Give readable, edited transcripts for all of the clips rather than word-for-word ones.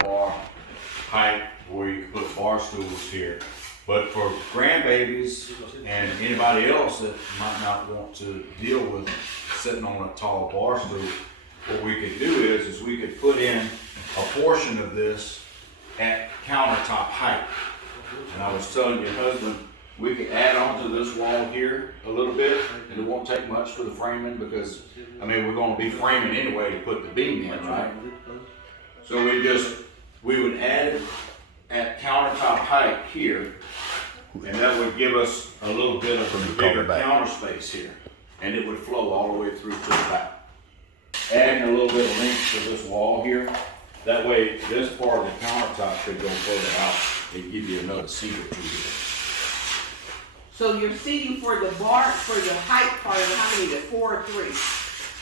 bar height where you can put bar stools here. But for grandbabies and anybody else that might not want to deal with sitting on a tall bar stool, what we could do is we could put in a portion of this at countertop height. And I was telling your husband, we could add on to this wall here a little bit, and it won't take much for the framing because, I mean, we're gonna be framing anyway to put the beam in, right? So we would add it at countertop height here, and that would give us a little bit of a bigger counter space here, and it would flow all the way through to the back. Adding a little bit of length to this wall here, that way this part of the countertop could go further out and give you another seat or two here. So you're seating for the bar, for the height part of how many, the 4 or 3?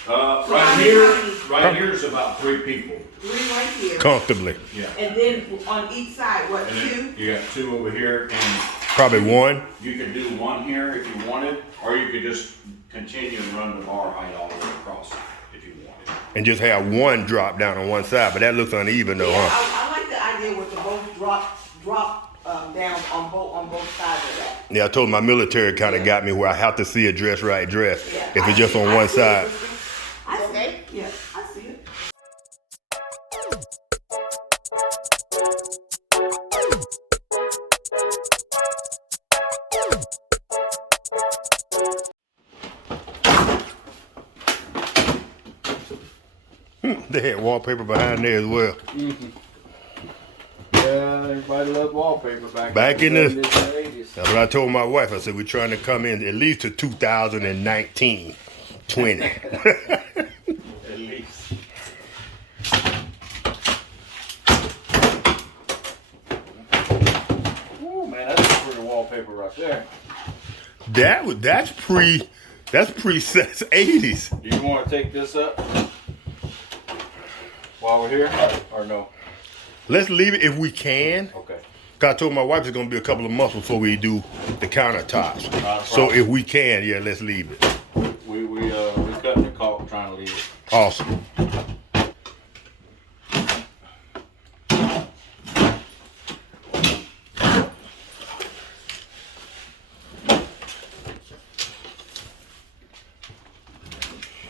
Right here is about 3 people. 3 right here. Comfortably. Yeah. And then on each side, what, And 2? then you got 2 over here, and Probably 1. you could do 1 here if you wanted, or you could just continue and run the bar height all the way across if you wanted. And just have 1 drop down on one side, but that looks uneven though, Yeah, huh? I like the idea with the both drop down on both sides of that. Yeah, I told my military kind of got me where I have to see a dress right dress. Yeah. If it's just on one side. I see it. Yeah, I see it. They had wallpaper behind there as well. Yeah, everybody loved wallpaper Back in the 80s. That's what I told my wife. I said we're trying to come in at least to 2019, 20. At least. Ooh, man, that's a pretty wallpaper right there. That's pre 80s. Do you want to take this up while we're here, or no? Let's leave it if we can. Okay. 'Cause I told my wife it's gonna be a couple of months before we do the countertops. Not a So problem. if we can, yeah, let's leave it. We cutting the caulk trying to leave it. Awesome.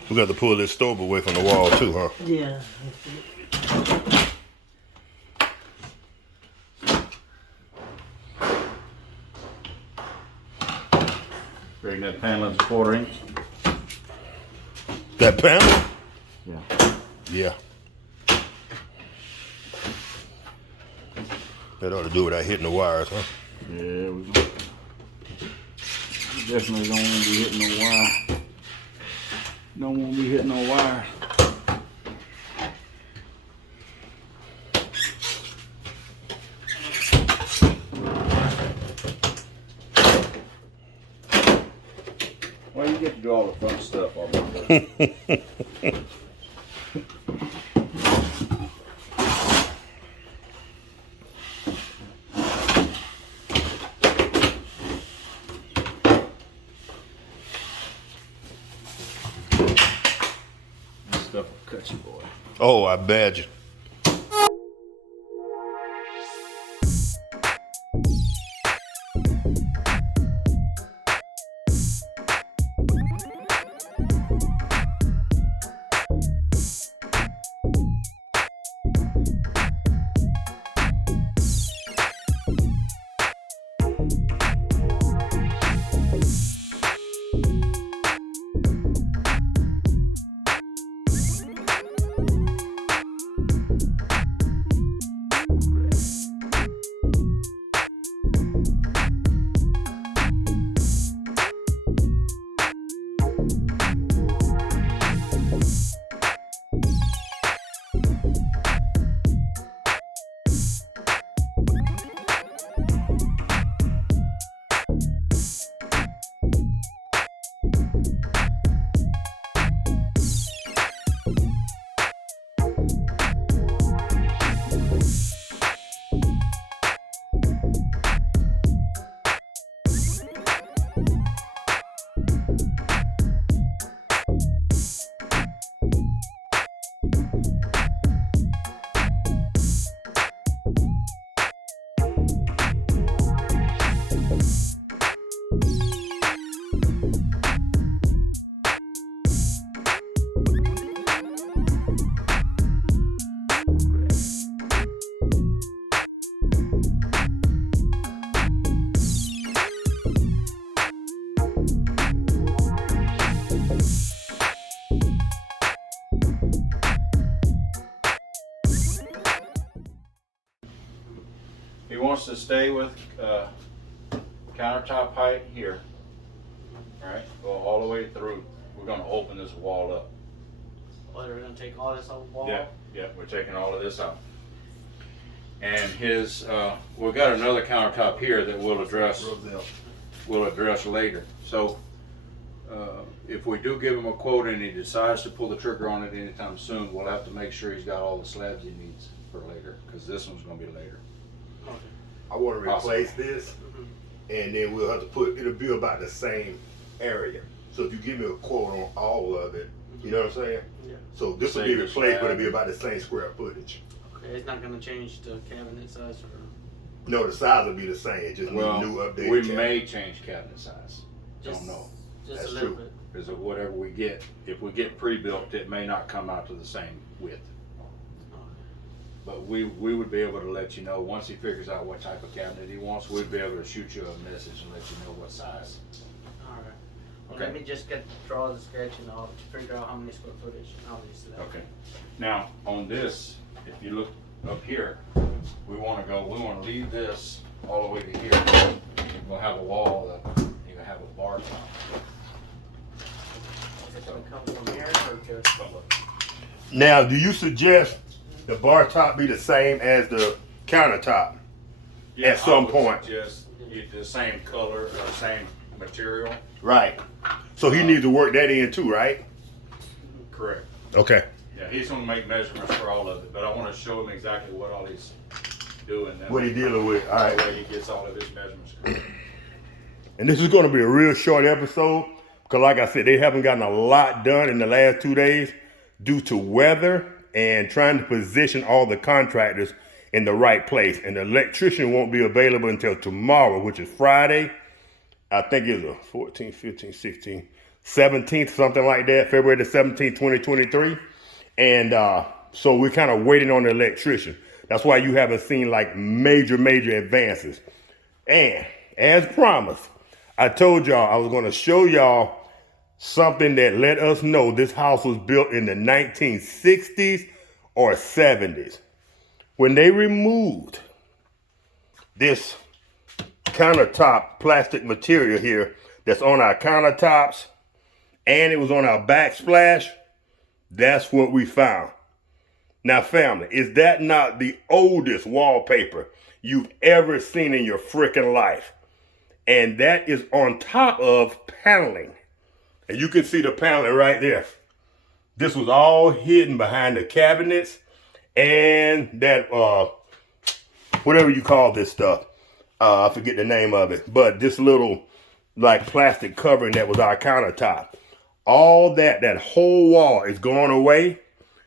We got to pull this stove away from the wall too, huh? Yeah. Bring that panel is 1/4 inch. That panel? Yeah. Yeah. That ought to do without hitting the wires, huh? Yeah, we definitely don't want to be hitting no wire. Don't want to be hitting no wire. Well, you get to do all the fun stuff all my This stuff will cut you, boy. Oh, I bet you. He wants to stay with countertop height here. All right, go all the way through. We're gonna open this wall up. Well, we're gonna take all this off the wall. Yeah, we're taking all of this out. And his, we've got another countertop here that we'll address later. So, if we do give him a quote and he decides to pull the trigger on it anytime soon, we'll have to make sure he's got all the slabs he needs for later, because this one's gonna be later. Okay. I want to replace this, and then we'll have to it'll be about the same area. So if you give me a quote on all of it, you know what I'm saying? Yeah. So this will be replaced, but it'll be about the same square footage. Okay, it's not gonna change the cabinet size or? No, the size will be the same. It just need a new update. We may change cabinet size. Don't know. Just That's a little true. bit. Because of whatever we get, if we get pre-built, it may not come out to the same width. Okay. But we would be able to let you know, once he figures out what type of cabinet he wants, we'd be able to shoot you a message and let you know what size. All right. Well, Okay. let me just draw the sketch and I'll figure out how many square footage and obviously that. Okay. Now, on this, if you look up here, we wanna leave this all the way to here. We'll have a wall that, you can have a bar top. Is it gonna come from here or just? Now, do you suggest the bar top be the same as the countertop? Yeah, At some I would point. suggest the same color or same material. Right. So he needs to work that in too, right? Correct. Okay. Yeah, he's gonna make measurements for all of it, but I wanna show him exactly what all he's doing. That What he way- dealing with. All That right. way he gets all of his measurements correct. And this is going to be a real short episode because, like I said, they haven't gotten a lot done in the last 2 days due to weather and trying to position all the contractors in the right place. And the electrician won't be available until tomorrow, which is Friday. I think it's the 14th, 15th, 16th, 17th, something like that, February the 17th, 2023. And so we're kind of waiting on the electrician. That's why you haven't seen like major advances. And as promised, I told y'all I was going to show y'all something that let us know this house was built in the 1960s or 70s. When they removed this countertop plastic material here that's on our countertops and it was on our backsplash, that's what we found. Now, family, is that not the oldest wallpaper you've ever seen in your freaking life? And that is on top of paneling. And you can see the paneling right there. This was all hidden behind the cabinets and that, whatever you call this stuff. I forget the name of it. But this little, like, plastic covering that was our countertop. All that whole wall is going away.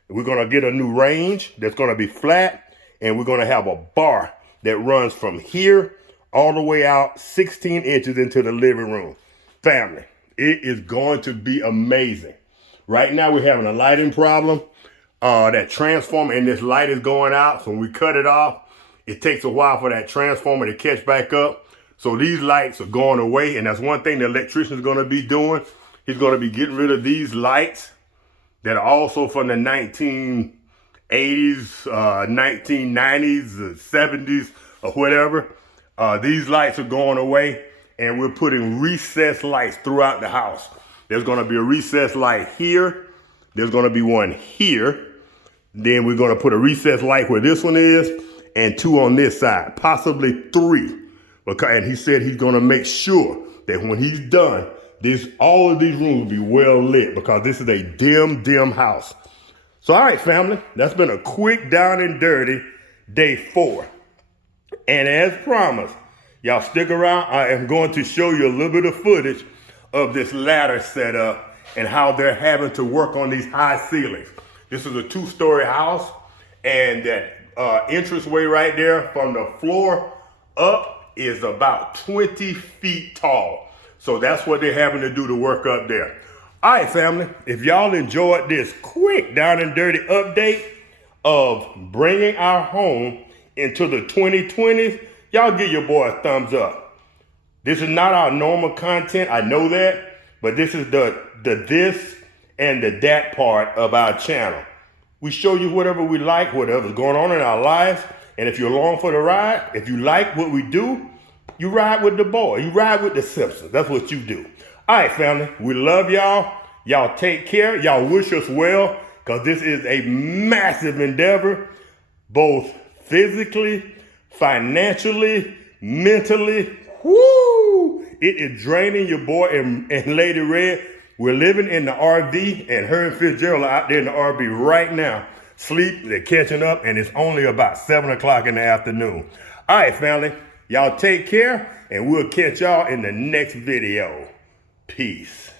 We're going to get a new range that's going to be flat. And we're going to have a bar that runs from here all the way out 16 inches into the living room. Family, it is going to be amazing. Right now we're having a lighting problem. That transformer and this light is going out. So when we cut it off, it takes a while for that transformer to catch back up. So these lights are going away. And that's one thing the electrician is going to be doing. He's going to be getting rid of these lights that are also from the 1980s, 1990s, 70s, or whatever. These lights are going away, and we're putting recessed lights throughout the house. There's going to be a recessed light here. There's going to be one here. Then we're going to put a recessed light where this one is, and 2 on this side, possibly 3. And he said he's going to make sure that when he's done, all of these rooms will be well lit because this is a dim house. So, all right, family, that's been a quick down and dirty day 4. And as promised, y'all stick around. I am going to show you a little bit of footage of this ladder setup and how they're having to work on these high ceilings. This is a 2-story house, and that entranceway right there from the floor up is about 20 feet tall. So that's what they're having to do to work up there. All right, family, if y'all enjoyed this quick down and dirty update of bringing our home into the 2020s, y'all give your boy a thumbs up. This is not our normal content, I know that, but this is the this and the that part of our channel. We show you whatever we like, whatever's going on in our lives, And if you're along for the ride, if you like what we do, you ride with the boy. You ride with the Simpsons. That's what you do. All right, family. We love y'all. Y'all take care. Y'all wish us well, because this is a massive endeavor, both physically, financially, mentally. Woo! It is draining your boy and Lady Red. We're living in the RV, and her and Fitzgerald are out there in the RV right now. Sleep, they're catching up, and it's only about 7 o'clock in the afternoon. All right, family. Y'all take care, and we'll catch y'all in the next video. Peace.